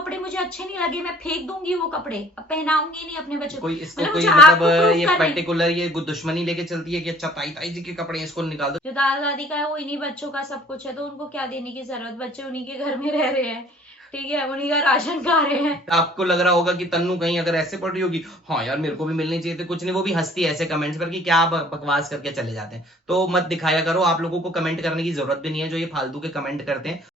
कपड़े मुझे अच्छे नहीं लगे, मैं फेंक दूंगी वो कपड़े, अब पहनाऊंगी नहीं अपने बच्चों को। कोई इसको मतलब कोई मुझे मतलब आपको प्रूफ ये करने, पर्टिकुलर ये दुश्मनी लेके चलती है कि अच्छा ताई ताई जी के कपड़े हैं, इसको निकाल दो। जो दादा दादी का है वो इन्हीं बच्चों का सब कुछ है, तो उनको क्या देने की जरूरत, बच्चे उन्हीं के घर में रह रहे हैं, ठीक है, उन्हीं का राशन खा रहे हैं। आपको लग रहा होगा कि तन्नू कहीं अगर ऐसे पढ़ रही होगी, हाँ यार मेरे को भी मिलनी चाहिए थे, कुछ नहीं, वो भी हंसती है ऐसे कमेंट्स पर कि क्या बकवास करके चले जाते हैं। तो मत दिखाया करो, आप लोगों को कमेंट करने की जरूरत भी नहीं है जो ये फालतू के कमेंट करते हैं।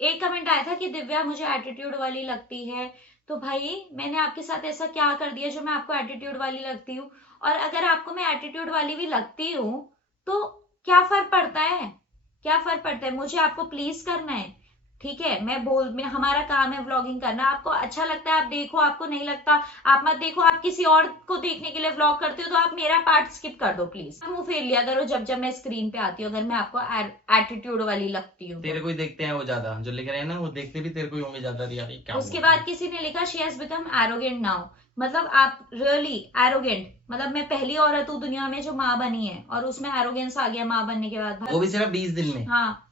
एक कमेंट आया था कि दिव्या मुझे एटीट्यूड वाली लगती है, तो भाई मैंने आपके साथ ऐसा क्या कर दिया जो मैं आपको एटीट्यूड वाली लगती हूँ? और अगर आपको मैं एटीट्यूड वाली भी लगती हूँ तो क्या फर्क पड़ता है, क्या फर्क पड़ता है? मुझे आपको प्लीज करना है, ठीक है, मैं हमारा काम है व्लॉगिंग करना, आपको अच्छा लगता है आप देखो, आपको नहीं लगता आप मत देखो, आप किसी और को देखने के लिए व्लॉग करते हो तो आप मेरा पार्ट स्किप कर दो प्लीज। मुंह फेर लिया करो जब जब मैं स्क्रीन पे आती हूँ, अगर मैं आपको एटीट्यूड वाली लगती हूँ तेरे तो। को ही देखते हैं वो ज्यादा, जो लिख रहे हैं ना वो देखते भी तेरे को ही होंगे ज्यादा। यार ये क्या उसके हुआ? बाद किसी ने लिखा she has become arrogant now, मतलब आप रियली एरोगेंट, मतलब मैं पहली औरत हूँ दुनिया में जो माँ बनी है और उसमें एरोगेंस आ गया माँ बनने के बाद। वो भी सिर्फ 20 दिन में। हाँ,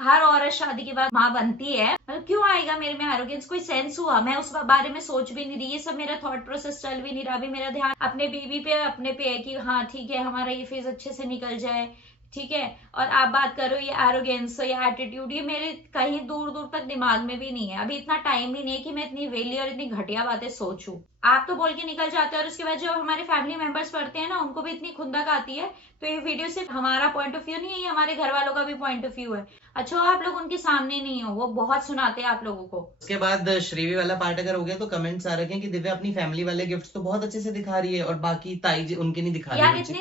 हर औरत शादी के बाद माँ बनती है, मतलब क्यों आएगा मेरे में एरोगेंस? कोई सेंस हुआ? मैं उस बारे में सोच भी नहीं रही, ये सब मेरा थॉट प्रोसेस चल भी नहीं रहा, अभी मेरा ध्यान अपने बेबी पे अपने पे है कि हाँ ठीक है हमारा ये फेज अच्छे से निकल जाए, ठीक है। और आप बात करो ये एरोगेंस या एटीट्यूड, ये मेरे कहीं दूर दूर तक दिमाग में भी नहीं है, अभी इतना टाइम भी नहीं है कि मैं इतनी वेली और इतनी घटिया बातें सोचूं। आप तो बोल के निकल जाते हो और उसके बाद जब हमारे फैमिली मेंबर्स पढ़ते हैं ना उनको भी इतनी खुंदक आती है। तो ये वीडियो सिर्फ हमारा पॉइंट ऑफ व्यू नहीं है, ये हमारे घर वालों का भी पॉइंट ऑफ व्यू है। अच्छा आप लोग उनके सामने नहीं हो, वो बहुत सुनाते हैं आप लोगों को। उसके बाद श्रीवी वाला पार्ट अगर हो गया तो कमेंट्स आ रखे हैं कि दिव्या अपनी फैमिली वाले गिफ्ट्स तो बहुत अच्छे से दिखा रही है और बाकी ताई जी उनके नहीं दिखा रही यार नीचे।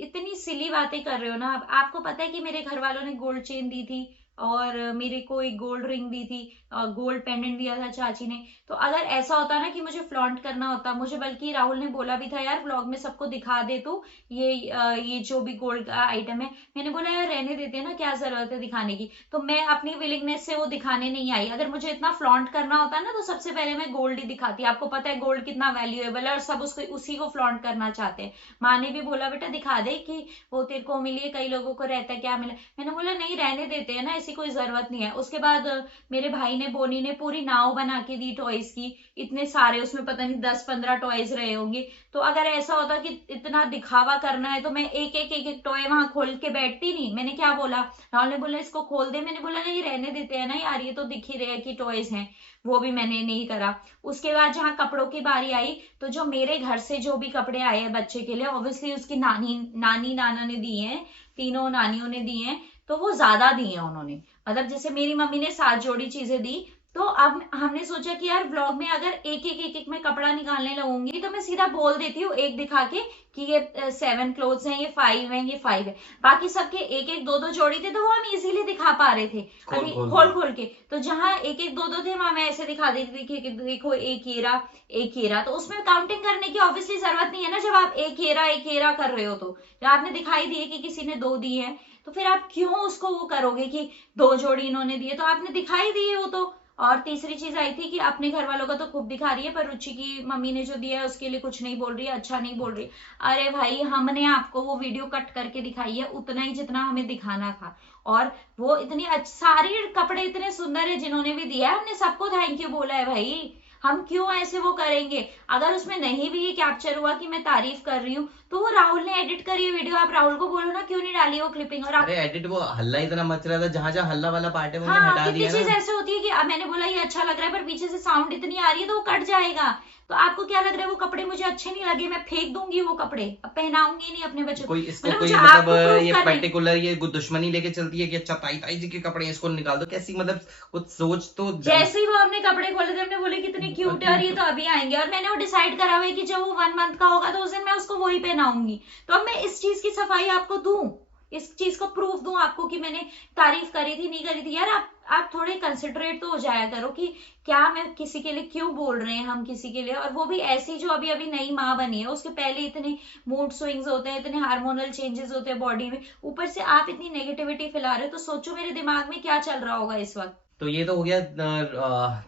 इतनी सिली बातें कर रहे हो ना आप। आपको पता है कि मेरे घर वालों ने गोल्ड चेन दी थी और मेरे को एक गोल्ड रिंग दी थी और गोल्ड पेंडेंट दिया था चाची ने। तो अगर ऐसा होता ना कि मुझे फ्लॉन्ट करना होता, मुझे बल्कि राहुल ने बोला भी था यार व्लॉग में सबको दिखा दे तू ये जो भी गोल्ड का आइटम है। मैंने बोला यार रहने देते ना, क्या जरूरत है दिखाने की? तो मैं अपनी विलिंगनेस से वो दिखाने नहीं आई। अगर मुझे इतना फ्लॉन्ट करना होता ना तो सबसे पहले मैं गोल्ड ही दिखाती। आपको पता है गोल्ड कितना वैल्यूएबल है और सब उसको उसी को फ्लॉन्ट करना चाहते हैं। माँ ने भी बोला बेटा दिखा दे कि वो तेरे को मिली है, कई लोगों को रहता है क्या मिला। मैंने बोला नहीं रहने देते हैं ना, ऐसी कोई जरूरत नहीं है। उसके बाद मेरे भाई ने बोनी ने पूरी नाव बना के दी टॉयज की, इतने सारे, उसमें पता नहीं 10-15 टॉयज रहे होंगे। तो अगर ऐसा होता कि इतना दिखावा करना है तो मैं एक एक टॉय वहां खोल के बैठती नहीं। मैंने क्या बोला, राहुल ने बोला इसको खोल दे, मैंने बोला नहीं रहने देते हैं ना यार, ये तो दिख ही रहे हैं कि टॉयज हैं। वो भी मैंने नहीं करा। उसके बाद जहां कपड़ों की बारी आई तो जो मेरे घर से जो भी कपड़े आए हैं बच्चे के लिए ऑब्वियसली उसकी नानी नानी नाना ने दिए हैं, तीनों नानियों ने दिए हैं, तो वो ज्यादा दिए हैं उन्होंने। मतलब जैसे मेरी मम्मी ने 7 जोड़ी चीजें दी, तो अब हमने सोचा कि यार व्लॉग में अगर एक एक मैं कपड़ा निकालने लगूंगी तो मैं सीधा बोल देती हूँ एक दिखा के कि ये 7 क्लोथ्स हैं, ये 5 हैं, ये 5 है। बाकी सबके एक एक दो दो जोड़ी थे तो वो हम इजीली दिखा पा रहे थे खोल अभी खोल खोल खोल के। तो जहां एक एक दो दो थे वहां मैं ऐसे दिखा देती थी कि देखो एक येरा एक येरा। तो उसमें काउंटिंग करने की ऑब्वियसली जरूरत नहीं है ना, जब आप एक येरा कर रहे हो तो जब आपने दिखाई दिए कि किसी ने 2 दिए हैं तो फिर आप क्यों उसको वो करोगे कि 2 जोड़ी इन्होंने दिए, तो आपने दिखाई दिए वो तो। और तीसरी चीज आई थी कि अपने घर वालों का तो खूब दिखा रही है पर रुचि की मम्मी ने जो दिया है उसके लिए कुछ नहीं बोल रही है, अच्छा नहीं बोल रही। अरे भाई हमने आपको वो वीडियो कट करके दिखाई है उतना ही जितना हमें दिखाना था। और वो इतनी सारे कपड़े इतने सुंदर है जिन्होंने भी दिया है हमने सबको थैंक यू बोला है भाई। हम क्यों ऐसे वो करेंगे? अगर उसमें नहीं भी ये कैप्चर हुआ कि मैं तारीफ कर रही हूँ तो वो राहुल ने एडिट करी है वीडियो, आप राहुल को बोलो ना क्यों नहीं डाली वो क्लिपिंग। और आप अरे एडिट वो हल्ला इतना मच रहा था, जहां जहां हल्ला वाला पार्ट है वो उन्हें हाँ, हटा कितनी दिया चीज ना। ऐसे होती है कि अब मैंने बोला ये अच्छा लग रहा है पर पीछे से साउंड इतनी आ रही है तो वो कट जाएगा। तो आपको क्या लग रहा है वो कपड़े मुझे अच्छे नहीं लगे, मैं फेंक दूंगी वो कपड़े, अब पहनाऊंगी नहीं अपने बच्चों को। कोई इसको मतलब कोई मुझे मतलब आपको प्रूफ ये करने, पर्टिकुलर ये दुश्मनी लेके चलती है कि अच्छा ताई ताई जी के कपड़े हैं, इसको निकाल दो, कैसी मतलब कुछ सोच तो जैसे ही वो हमने कपड़े खोले थे हमने बोले कितने क्यूट है और ये तो अभी आएंगे, और मैंने वो डिसाइड करा हुआ है कि जब वो 1 मंथ का होगा तो उस दिन मैं उसको वही पहनाऊंगी। तो अब मैं इस चीज की सफाई आपको दूं, इस चीज को प्रूफ दूं आपको कि मैंने तारीफ करी थी नहीं करी थी। यार आप थोड़े कंसिडरेट तो हो जाया करो कि क्या मैं किसी के लिए क्यों बोल रहे हैं हम किसी के लिए, और वो भी ऐसी जो अभी अभी नई माँ बनी है, उसके पहले इतने मूड स्विंग्स होते हैं, इतने हार्मोनल चेंजेस होते हैं बॉडी में, ऊपर से आप इतनी नेगेटिविटी फैला रहे हो, तो सोचो मेरे दिमाग में क्या चल रहा होगा इस वक्त। तो ये तो हो गया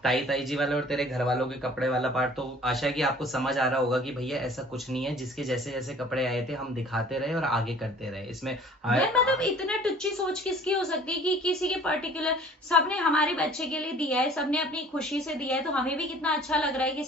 ताई ताई जी वाला और तेरे घर वालों के कपड़े वाला पार्ट। तो आशा है कि आपको समझ आ रहा होगा कि भैया ऐसा कुछ नहीं है, जिसके जैसे जैसे कपड़े आए थे हम दिखाते रहे और आगे करते रहे इसमें। यार मतलब इतना टुच्ची सोच किसकी हो सकती है कि किसी के पर्टिकुलर, सबने हमारे बच्चे के लिए दिया है, सबने अपनी खुशी से दिया है, तो हमें भी कितना अच्छा लग रहा है कि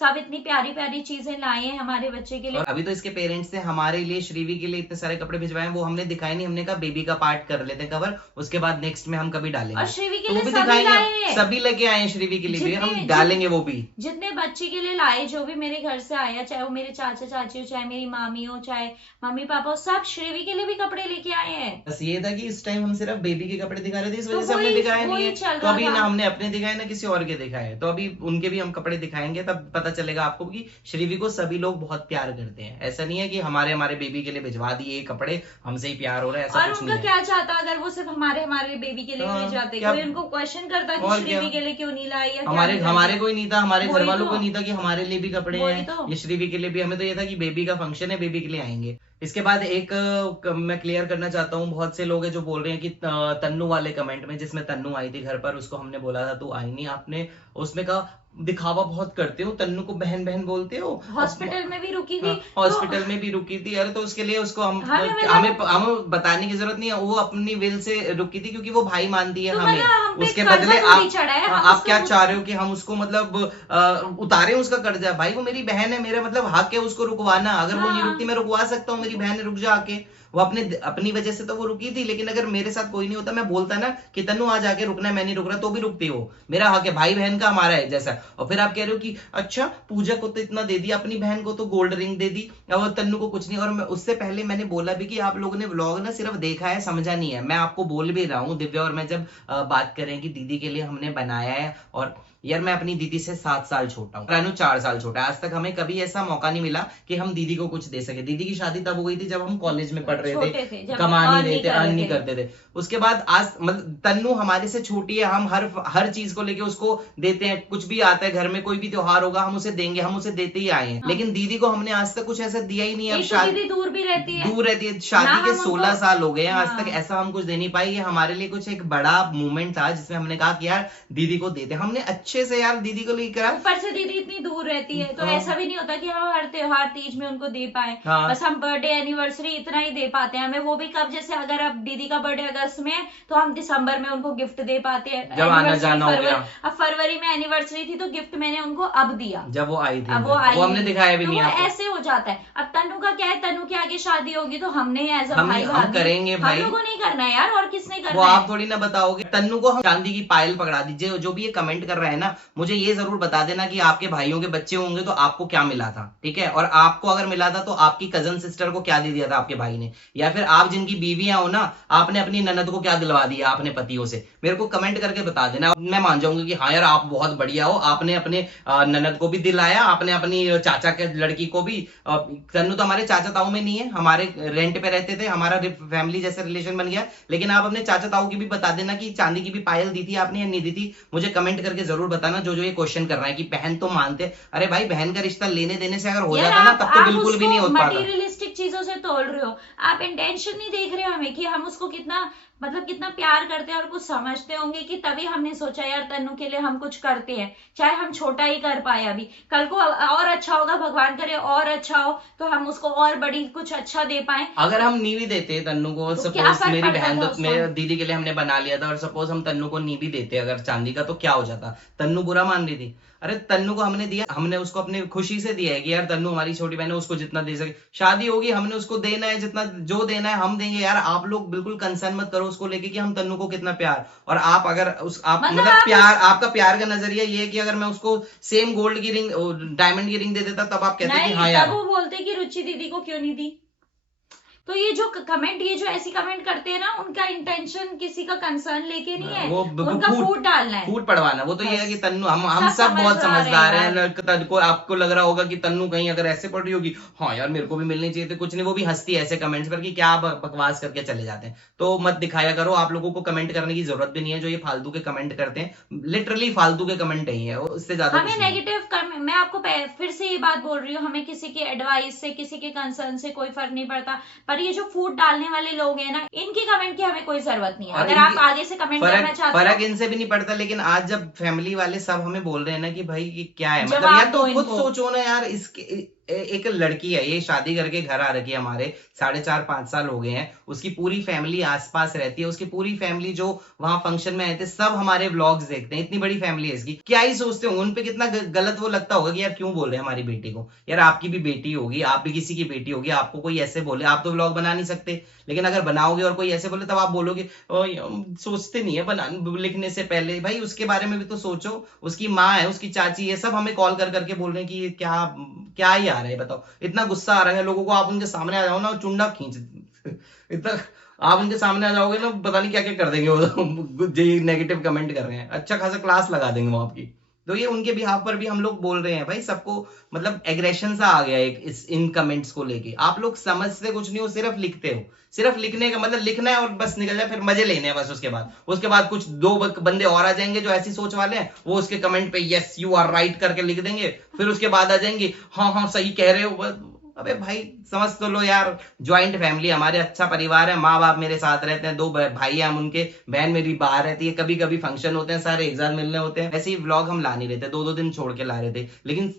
सब इतनी प्यारी प्यारी चीजें लाए हैं हमारे बच्चे के लिए। और अभी तो इसके पेरेंट्स ने हमारे लिए श्रीवी के लिए इतने सारे कपड़े भिजवाए, वो हमने दिखाए नहीं। हमने कहा बेबी का पार्ट कर लेते कवर, उसके बाद नेक्स्ट में हम कभी डालेंगे। और श्रीवी के तो वो लिए भी सभी लाए दिखाएंगे, हैं, सभी लेके आए हैं श्रीवी के लिए भी, हम जितने डालेंगे वो भी। जितने बच्चे के लिए लाए, जो भी मेरे घर से आया, चाहे वो मेरे चाचा चाची हो, चाहे मेरी मामी हो, चाहे मम्मी पापा हो, सब श्रीवी के लिए भी कपड़े लेके आए हैं। बस ये था कि इस टाइम हम सिर्फ बेबी के कपड़े दिखा रहे थे, इस तो वजह से हमने वही दिखाया नहीं वही है। चल तो रहा अभी था। ना हमने अपने दिखाए ना किसी और के दिखाए, तो अभी उनके भी हम कपड़े दिखाएंगे, तब पता चलेगा आपको कि श्रीवी को सभी लोग बहुत प्यार करते हैं। ऐसा नहीं है कि हमारे बेबी के लिए भिजवा दिए कपड़े, हमसे ही प्यार हो रहा है, ऐसा और कुछ उनका नहीं है। क्या चाहता अगर वो सिर्फ हमारे बेबी के लिए हाँ, ले जाते, क्या- कोई उनको क्वेश्चन करता कि और क्या? श्रीवी के लिए क्यों नहीं लाई या क्या हमारे नहीं हमारे करते? कोई नहीं था, हमारे घर वही वालों तो। को नहीं था कि हमारे लिए भी कपड़े वही हैं, तो। ये श्रीवी के लिए भी। हमें तो ये था कि बेबी का फंक्शन है, बेबी के लिए आएंगे। इसके बाद एक मैं क्लियर करना चाहता हूँ, बहुत से लोग हैं जो बोल रहे हैं कि तन्नू वाले कमेंट में, जिसमें तन्नू आई थी घर पर, उसको हमने बोला था तू आई नहीं, आपने उसमें कहा दिखावा बहुत करते हो, तन्नू को बहन बहन बोलते हो। हॉस्पिटल में भी रुकी थी, हॉस्पिटल में भी रुकी थी। अरे तो उसके लिए उसको हमें हमें बताने की जरूरत नहीं है, वो अपनी विल से रुकी थी क्योंकि वो भाई मानती है तो हमें। मतलब हम पे उसके कर्जा बदले थोड़ी चढ़ा है, हम आप उसको क्या चाह रहे हो कि हम उसको मतलब उतारे उसका कर्जा? भाई वो मेरी बहन है, मेरा मतलब हक है उसको रुकवाना। अगर वो नहीं हाँ। रुकती मैं रुकवा सकता हूँ, मेरी बहन है, रुक जा आके। वो अपनी वजह से तो वो रुकी थी, लेकिन अगर मेरे साथ कोई नहीं होता, मैं बोलता ना कि तन्नू आज आके रुकना है, मैं नहीं रुक रहा, तो भी रुकती हो। मेरा हक है, भाई बहन का हमारा है जैसा। और फिर आप कह रहे हो कि अच्छा पूजा को तो इतना दे दिया, अपनी बहन को तो गोल्ड रिंग दे दी और तन्नू को कुछ नहीं। और उससे पहले मैंने बोला भी कि आप लोगों ने व्लॉग ना सिर्फ देखा है, समझा नहीं है। मैं आपको बोल भी रहा हूँ, दिव्या और मैं जब बात करें कि दीदी के लिए हमने बनाया है, और यार मैं अपनी दीदी से 7 साल छोटा हूँ, रानू 4 साल छोटा है। आज तक हमें कभी ऐसा मौका नहीं मिला कि हम दीदी को कुछ दे सके। दीदी की शादी तब हो गई थी जब हम कॉलेज में पढ़ रहे थे, कमा नहीं रहे थे, अर्न नहीं करते थे। उसके बाद आज मतलब तन्नू हमारे से छोटी है, हम हर चीज को लेके उसको देते हैं। कुछ भी आता है घर में, कोई भी त्योहार होगा हम उसे देंगे, हम उसे देते ही आए हैं। लेकिन दीदी को हमने आज तक कुछ ऐसा दिया ही नहीं है। अब दीदी दूर भी रहती है, दूर रहती है, शादी के 16 साल हो गए हैं, आज तक हाँ। ऐसा हम कुछ दे नहीं पाए। ये हमारे लिए कुछ एक बड़ा मूवमेंट था जिसमें हमने कहा कि यार दीदी को देते। हमने अच्छे से यार दीदी को लेकर, ऊपर से दीदी इतनी दूर रहती है, तो ऐसा भी नहीं होता कि हम हर त्योहार तीज में उनको दे पाए। हाँ। बस हम बर्थडे एनिवर्सरी इतना ही दे पाते हैं हमें, वो भी कब, जैसे अगर अब दीदी का बर्थडे अगस्त में है तो हम दिसंबर में उनको गिफ्ट दे पाते हैं, जब आना जाना हो गया। अब फरवरी में एनिवर्सरी थी तो गिफ्ट मैंने उनको अब दिया, जब वो आई थी, अब वो आई हमने दिखाया भी तो नहीं वो आपको। ऐसे हो जाता है। अब तन्नू का क्या है, तन्नू के आगे शादी होगी तो हमने एज अ हम भाई भाभी करेंगे भाई, हम लोगों नहीं करना है यार, और किसने वो करना है? आप थोड़ी ना बताओगे। तन्नू को हम चांदी की पायल पकड़ा दीजिए। जो भी ये कमेंट कर रहा है ना, मुझे ये जरूर बता देना कि आपके भाइयों के बच्चे होंगे तो आपको क्या मिला था, ठीक है? और आपको अगर मिला था तो आपकी कजन सिस्टर को क्या दे दिया था आपके भाई ने, या फिर आप जिनकी बीवियां हो ना, आपने अपनी ननद को क्या दिलवा दिया अपने पतियों से, मेरे को कमेंट करके बता देना। मैं मान जाऊंगा कि हाँ यार आप बहुत बढ़िया हो, आपने अपने ननद को भी दिलाया, आपने अपनी चाचा के लड़की को भी। तन्नू तो हमारे चाचा ताऊ में नहीं है, हमारे रेंट पे रहते थे, हमारा फैमिली जैसे रिलेशन बन गया। लेकिन आप अपने चाचा ताऊ की भी बता देना कि चांदी की भी पायल दी थी आपने या नहीं दी थी। मुझे कमेंट करके जरूर बताना जो ये क्वेश्चन कर रहा है कि बहन तो मानते। अरे भाई बहन का रिश्ता लेने देने से अगर हो जाता ना, तब तो बिल्कुल भी नहीं हो पाता। मटीरियलिस्टिक चीजों से तोल रहे हो आप, इंटेंशन नहीं देख रहे हो हमें कि हम उसको कितना मतलब कितना प्यार करते हैं और कुछ समझते होंगे, कि तभी हमने सोचा यार तन्नू के लिए हम कुछ करते हैं, चाहे हम छोटा ही कर पाए। अभी कल को और अच्छा होगा, भगवान करे और अच्छा हो, तो हम उसको और बड़ी कुछ अच्छा दे पाए। अगर हम नी भी देते तन्नू को, तो सपोज मेरी बहन तो मेरे दीदी के लिए हमने बना लिया था, और सपोज हम तन्नू को नी भी देते अगर चांदी का, तो क्या हो जाता? तन्नू बुरा मान रही थी? अरे तन्नू को हमने दिया, हमने उसको अपनी खुशी से दिया है कि यार तन्नू हमारी छोटी बहन है, उसको जितना दे सके। शादी होगी, हमने उसको देना है, जितना जो देना है हम देंगे। यार आप लोग बिल्कुल कंसर्न मत करो उसको लेके कि हम तन्नू को कितना प्यार। और आप अगर मतलब प्यार, आपका प्यार का नजरिया ये है कि अगर मैं उसको सेम गोल्ड की रिंग, डायमंड की रिंग दे देता, तब आप कहते कि हाँ यार। वो बोलते कि रुचि दीदी को क्यों नहीं दी। तो ये जो कमेंट, ये जो ऐसी कमेंट करते हैं ना, उनका इंटेंशन किसी का कंसर्न लेके नहीं है, वो उनका फूट डालना है, फूट पड़वाना। वो तो ये है कि तन्नू, हम सब बहुत समझदार हैं। आपको लग रहा होगा कि तन्नू कहीं अगर ऐसे पड़ रही होगी, हाँ यार मेरे को भी मिलनी चाहिए थे, कुछ नहीं, वो भी हंसती है ऐसे कमेंट्स पर कि क्या बकवास करके चले जाते हैं। तो मत दिखाया करो, आप लोगों को कमेंट करने की जरूरत भी नहीं है। जो ये फालतू के कमेंट करते हैं, लिटरली फालतू के कमेंट नहीं है, उससे ज्यादा हमें नेगेटिव मैं आपको फिर से ये बात बोल रही हूँ, हमें किसी के एडवाइस से, किसी के कंसर्न से कोई फर्क नहीं पड़ता, पर और ये जो फूड डालने वाले लोग हैं ना, इनकी कमेंट की हमें कोई जरूरत नहीं है। और अगर आप आगे से कमेंट करना चाहते फर्क हो, इनसे भी नहीं पड़ता, लेकिन आज जब फैमिली वाले सब हमें बोल रहे हैं ना कि भाई ये क्या है, मतलब जवाब यार तो दो खुद इनको। सोचो ना यार, इसके एक लड़की है, ये शादी करके घर आ रखी है, हमारे 4.5-5 साल हो गए हैं, उसकी पूरी फैमिली आसपास रहती है, उसकी पूरी फैमिली जो वहां फंक्शन में आए थे सब हमारे व्लॉग्स देखते हैं, इतनी बड़ी फैमिली है इसकी, क्या ही सोचते हो उन पे, कितना गलत वो लगता होगा कि यार क्यों बोल रहे हैं हमारी बेटी को। यार आपकी भी बेटी होगी, आप भी किसी की बेटी होगी, आपको कोई ऐसे बोले, आप तो व्लॉग बना नहीं सकते, लेकिन अगर बनाओगे और कोई ऐसे बोले तब आप बोलोगे सोचते नहीं है बना लिखने से पहले। भाई उसके बारे में भी तो सोचो, उसकी माँ है, उसकी चाची है, सब हमें कॉल कर करके बोल रहे हैं कि ये क्या क्या ही आ रहा है, बताओ इतना गुस्सा आ रहा है लोगों को, आप उनके सामने आ जाओ ना चुंडा खींच इतना, आप उनके सामने आ जाओगे ना पता नहीं क्या क्या कर देंगे वो जो नेगेटिव कमेंट कर रहे हैं, अच्छा खासा क्लास लगा देंगे वो आपकी। तो ये उनके बिहाफ पर भी हम लोग बोल रहे हैं भाई, सबको मतलब एग्रेशन सा आ गया है इन कमेंट्स को लेके, आप लोग समझते कुछ नहीं हो, सिर्फ लिखते हो, सिर्फ लिखने का मतलब लिखना है और बस निकल जाए, फिर मजे लेने हैं बस, उसके बाद कुछ दो बंदे और आ जाएंगे जो ऐसी सोच वाले हैं, वो उसके कमेंट पे यस यू आर राइट करके लिख देंगे, फिर उसके बाद आ जाएंगे हाँ हाँ सही कह रहे हो। अबे भाई समझ तो लो यार, ज्वाइंट फैमिली हमारे, अच्छा परिवार है, माँ बाप मेरे साथ रहते हैं, 2 भाई हैं हम उनके, बहन मेरी बाहर रहती है, कभी कभी फंक्शन होते हैं सारे एक साथ मिलने होते हैं, ऐसे ही व्लॉग हम ला नहीं रहे थे, 2-2 दिन छोड़ के ला रहे थे, लेकिन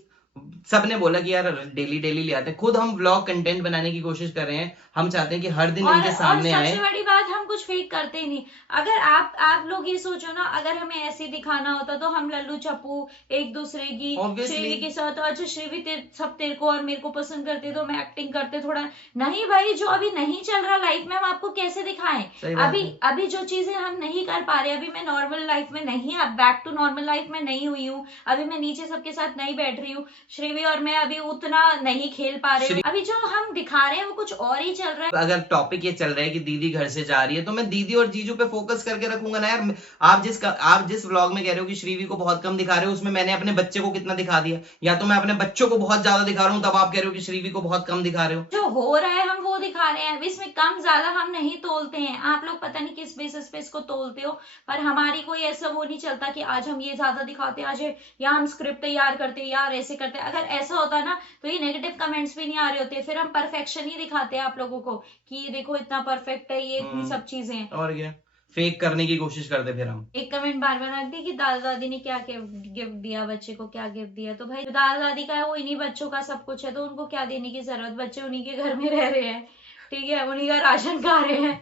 सबने बोला कि यार डेली डेली ले आते हैं, खुद हम व्लॉग कंटेंट बनाने की कोशिश कर रहे हैं, हम चाहते हैं कि हर दिन इनके और सामने आए। सबसे बड़ी बात, हम कुछ फेक करते ही नहीं। अगर आप लोग ये सोचो ना, अगर हमें ऐसे दिखाना होता तो हम लल्लू चप्पू एक दूसरे की, Obviously, श्रीवी के साथ, अच्छा श्रीवी सब तेरे को और मेरे को पसंद करते तो मैं एक्टिंग करते थोड़ा, नहीं भाई जो अभी नहीं चल रहा लाइफ में हम आपको कैसे दिखाएं। सही बात अभी है। अभी जो चीजें हम नहीं कर पा रहे, अभी मैं नॉर्मल लाइफ में नहीं, अब बैक टू नॉर्मल लाइफ में नहीं हुई हूँ, अभी मैं नीचे सबके साथ नहीं बैठ रही हूँ, श्रीवी और मैं अभी उतना नहीं खेल पा रहे हूँ, अभी जो हम दिखा रहे हैं वो कुछ और ही चल रहा है। अगर टॉपिक ये चल रहा है कि दीदी घर से जा रही है, तो मैं दीदी और जीजू पे फोकस करके रखूंगा ना यार। आप जिस व्लॉग में कह रहे हो कि श्रीवी को बहुत कम दिखा रहे हो, उसमें मैंने अपने बच्चे को कितना दिखा दिया, या तो मैं अपने बच्चों को बहुत ज्यादा दिखा रहा हूँ, तब आप कह रहे हो कि श्रीवी को बहुत कम दिखा रहे हो। जो हो रहा है हम वो दिखा रहे हैं, इसमें कम ज्यादा हम नहीं तोलते हैं, आप लोग पता नहीं किस बेसिस पे इसको तोलते हो, पर हमारी कोई ऐसा वो नहीं चलता कि आज हम ये ज्यादा दिखाते हैं, आज या हम स्क्रिप्ट तैयार करते हैं यार ऐसे करते हैं। अगर ऐसा होता ना तो ये नेगेटिव कमेंट्स भी नहीं आ रहे होते, फिर हम परफेक्शन ही दिखाते हैं आप लोगों को कि ये देखो इतना परफेक्ट है, ये इतनी सब चीजें हैं। और क्या, फेक करने की कोशिश करते फिर हम। एक कमेंट बार बार आती है कि दादा दादी ने क्या गिफ्ट दिया बच्चे को, क्या गिफ्ट दिया, तो भाई दादा दादी का है वो इन्हीं बच्चों का सब कुछ है, तो उनको क्या देने की जरूरत, बच्चे उन्हीं के घर में रह रहे हैं, ठीक है, उन्हीं का राशन खा रहे हैं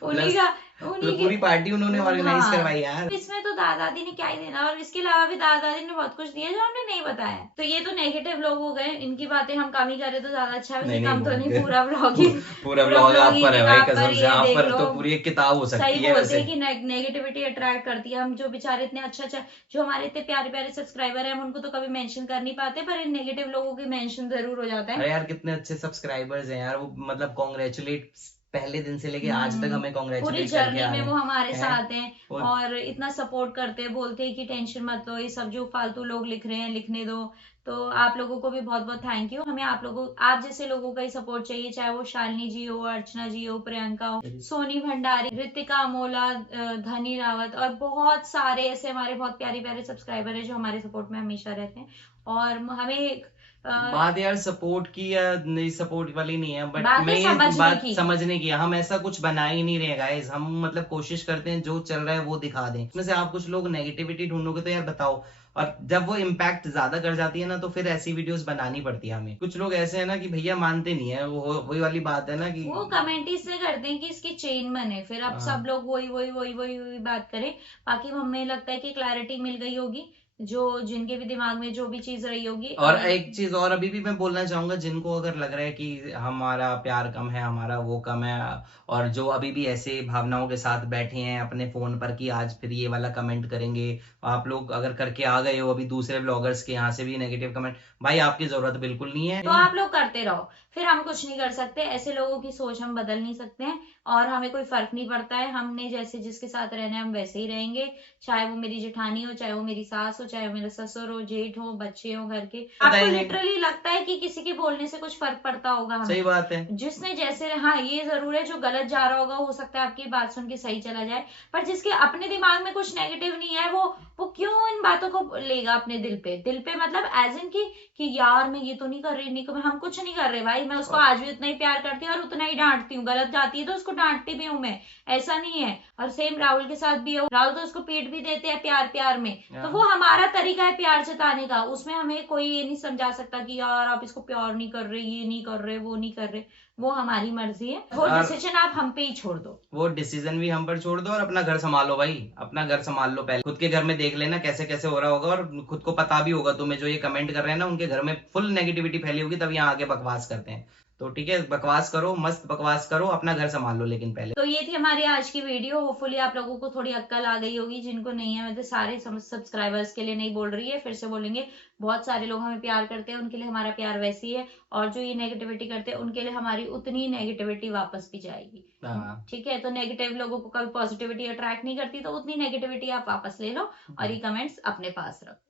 उन्हीं पूरी पार्टी उन्होंने ऑर्गेनाइज हाँ, करवाई यार। इसमें तो दादा दादी ने क्या ही देना, और इसके अलावा भी दादा दादी ने बहुत कुछ दिया जो हमने नहीं बताया। तो ये तो नेगेटिव लोग हो गए, इनकी बातें हम कम ही करें तो ज्यादा अच्छा है, वैसे कम तो नहीं, पूरा व्लॉग ही पूरा व्लॉग आप पर है भाई, कसम से आप पर देख तो लो। पूरी एक किताब हो सकती सही है बोलते वैसे। हैं कि नेगेटिविटी अट्रैक्ट करती है, हम जो बेचारे इतने अच्छा जो हमारे इतने प्यारे प्यारे सब्सक्राइबर हैं, हम उनको तो कभी मेंशन कर नहीं पाते, पर इन नेगेटिव लोगों की मेंशन जरूर हो जाता है। अरे यार कितने अच्छे सब्सक्राइबर्स हैं यार, वो मतलब कॉन्ग्रेचुलेट पहले दिन से लेके आज तक हमें पूरी कॉन्ग्रेचुलेट करके जर्नी आ में रहे वो हमारे हैं। साथ हैं और इतना सपोर्ट करते हैं, बोलते हैं कि टेंशन मत लो, ये सब जो फालतू लोग लिख रहे हैं लिखने दो। तो आप लोगों को भी बहुत बहुत थैंक यू, हमें आप जैसे लोगों का ही सपोर्ट चाहिए, चाहे वो शालिनी जी हो, अर्चना जी हो, प्रियंका हो, सोनी भंडारी, ऋतिका अमोला, धनी रावत और बहुत सारे ऐसे हमारे बहुत प्यारे प्यारे सब्सक्राइबर है जो हमारे सपोर्ट में हमेशा रहते हैं। और हमें बात यार सपोर्ट की या नहीं, सपोर्ट वाली नहीं है, बट बातें मैं ये समझने बात की। समझने की, हम ऐसा कुछ बना ही नहीं रहे गाइस, हम मतलब कोशिश करते हैं जो चल रहा है वो दिखा दें, उसमें से आप कुछ लोग नेगेटिविटी ढूंढोगे तो यार बताओ, और जब वो इम्पैक्ट ज्यादा कर जाती है ना तो फिर ऐसी वीडियोस बनानी पड़ती है हमें। कुछ लोग ऐसे हैं ना कि भैया मानते नहीं है, वो वही वाली बात है ना कि वो कमेंट इसलिए करते हैं कि इसकी चेन बने, फिर अब सब लोग वही वही वही वही वही बात करें। बाकी हमें लगता है कि क्लैरिटी मिल गई होगी, जो जिनके भी दिमाग में जो भी चीज रही होगी। और एक चीज और अभी भी मैं बोलना चाहूंगा, जिनको अगर लग रहा है कि हमारा प्यार कम है, हमारा वो कम है, और जो अभी भी ऐसे भावनाओं के साथ बैठे हैं अपने फोन पर कि आज फिर ये वाला कमेंट करेंगे, आप लोग अगर करके आ गए हो अभी दूसरे ब्लॉगर्स के यहाँ से भी नेगेटिव कमेंट, भाई आपकी जरूरत बिल्कुल नहीं है, तो आप लोग करते रहो, फिर हम कुछ नहीं कर सकते, ऐसे लोगों की सोच हम बदल नहीं सकते हैं, और हमें कोई फर्क नहीं पड़ता है, हमने जैसे जिसके साथ रहना है हम वैसे ही रहेंगे, चाहे वो मेरी जेठानी हो, चाहे वो मेरी सास हो, चाहे मेरे ससुर हो, जेठ हो, बच्चे हो घर के, आपको बताएंगे। लिटरली लगता है कि किसी के बोलने से कुछ फर्क पड़ता होगा हमें? सही बात है। जिसने जैसे, हाँ ये जरूर है, जो गलत जा रहा होगा हो सकता है आपकी बात सुन के सही चला जाए, पर जिसके अपने दिमाग में कुछ नेगेटिव नहीं है, वो क्यों इन बातों को लेगा अपने दिल पे, मतलब एज इन कि यार मैं ये तो नहीं कर रही, नहीं हम कुछ नहीं कर रहे भाई, मैं उसको आज भी उतना ही प्यार करती हूँ और उतना ही डांटती हूँ, गलत जाती है तो उसको डांटती भी हूँ मैं, ऐसा नहीं है। और सेम राहुल के साथ भी है, राहुल तो उसको पीट भी देते हैं प्यार प्यार में, तो वो हमारा तरीका है प्यार जताने का, उसमें हमें कोई ये नहीं समझा सकता कि यार आप इसको प्यार नहीं कर रहे, ये नहीं कर रहे, वो नहीं कर रहे, वो हमारी मर्जी है, वो डिसीजन आप हम पे ही छोड़ दो। वो डिसीजन भी हम पर छोड़ दो और अपना घर संभालो भाई, अपना घर संभाल लो पहले, खुद के घर में देख लेना कैसे कैसे हो रहा होगा, और खुद को पता भी होगा तुम्हें, जो ये कमेंट कर रहे हैं ना उनके घर में फुल नेगेटिविटी फैली होगी, तब यहाँ आके बकवास करते हैं। तो ठीक है, बकवास करो, मस्त बकवास करो, अपना घर संभाल लो लेकिन पहले। तो ये थी हमारी आज की वीडियो, होपफुली आप लोगों को थोड़ी अक्ल आ गई होगी, जिनको नहीं है, मैं तो सारे सब्सक्राइबर्स के लिए नहीं बोल रही है, फिर से बोलेंगे, बहुत सारे लोग हमें प्यार करते हैं, उनके लिए हमारा प्यार वैसी है, और जो ये नेगेटिविटी करते हैं उनके लिए हमारी उतनी नेगेटिविटी वापस भी जाएगी। हाँ। ठीक है, तो नेगेटिव लोगों को कभी पॉजिटिविटी अट्रैक्ट नहीं करती, तो उतनी नेगेटिविटी आप वापस ले लो और ये कमेंट्स अपने पास रखो।